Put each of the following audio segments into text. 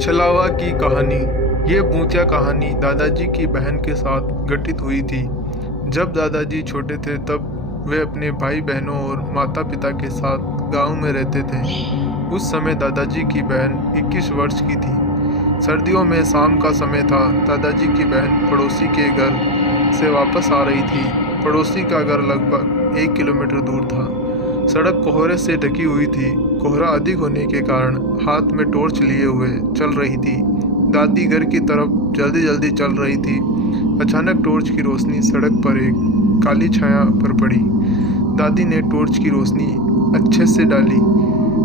छलावा की कहानी। ये भूतिया कहानी दादाजी की बहन के साथ घटित हुई थी। जब दादाजी छोटे थे तब वे अपने भाई बहनों और माता पिता के साथ गांव में रहते थे। उस समय दादाजी की बहन 21 वर्ष की थी। सर्दियों में शाम का समय था। दादाजी की बहन पड़ोसी के घर से वापस आ रही थी। पड़ोसी का घर लगभग 1 किलोमीटर दूर था। सड़क कोहरे से ढकी हुई थी। कोहरा अधिक होने के कारण हाथ में टॉर्च लिए हुए चल रही थी। दादी घर की तरफ जल्दी जल्दी चल रही थी। अचानक टॉर्च की रोशनी सड़क पर एक काली छाया पर पड़ी। दादी ने टॉर्च की रोशनी अच्छे से डाली,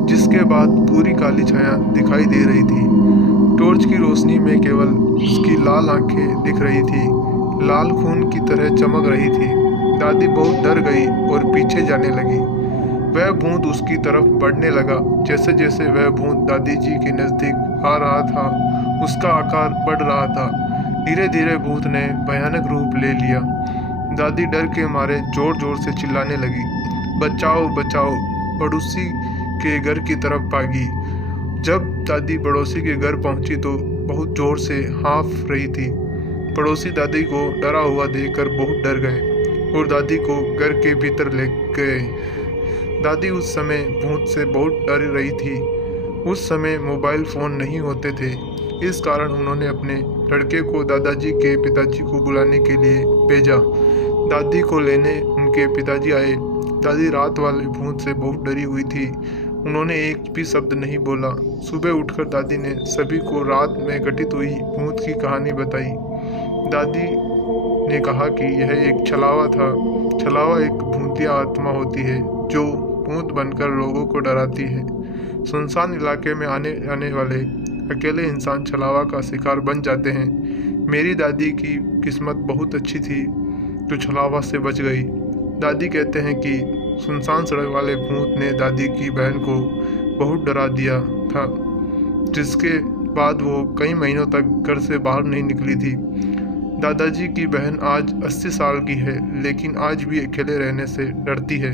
जिसके बाद पूरी काली छाया दिखाई दे रही थी। टॉर्च की रोशनी में केवल उसकी लाल आंखें दिख रही थी, लाल खून की तरह चमक रही थी। दादी बहुत डर गई और पीछे जाने लगी। वह भूत उसकी तरफ बढ़ने लगा। जैसे जैसे वह भूत दादी जी के नज़दीक आ रहा था, उसका आकार बढ़ रहा था। धीरे धीरे भूत ने भयानक रूप ले लिया। दादी डर के मारे जोर जोर से चिल्लाने लगी, बचाओ बचाओ। पड़ोसी के घर की तरफ भागी। जब दादी पड़ोसी के घर पहुंची तो बहुत जोर से हाँफ रही थी। पड़ोसी दादी को डरा हुआ देखकर बहुत डर गए और दादी को घर के भीतर ले गए। दादी उस समय भूत से बहुत डर रही थी। उस समय मोबाइल फ़ोन नहीं होते थे, इस कारण उन्होंने अपने लड़के को दादाजी के पिताजी को बुलाने के लिए भेजा। दादी को लेने उनके पिताजी आए। दादी रात वाले भूत से बहुत डरी हुई थी। उन्होंने एक भी शब्द नहीं बोला। सुबह उठकर दादी ने सभी को रात में घटित हुई भूत की कहानी बताई। दादी ने कहा कि यह एक छलावा था। छलावा एक भूतिया आत्मा होती है जो भूत बनकर लोगों को डराती है। सुनसान इलाके में आने जाने वाले अकेले इंसान छलावा का शिकार बन जाते हैं। मेरी दादी की किस्मत बहुत अच्छी थी जो छलावा से बच गई। दादी कहते हैं कि सुनसान सड़क वाले भूत ने दादी की बहन को बहुत डरा दिया था, जिसके बाद वो कई महीनों तक घर से बाहर नहीं निकली थी। दादाजी की बहन आज 80 साल की है, लेकिन आज भी अकेले रहने से डरती है।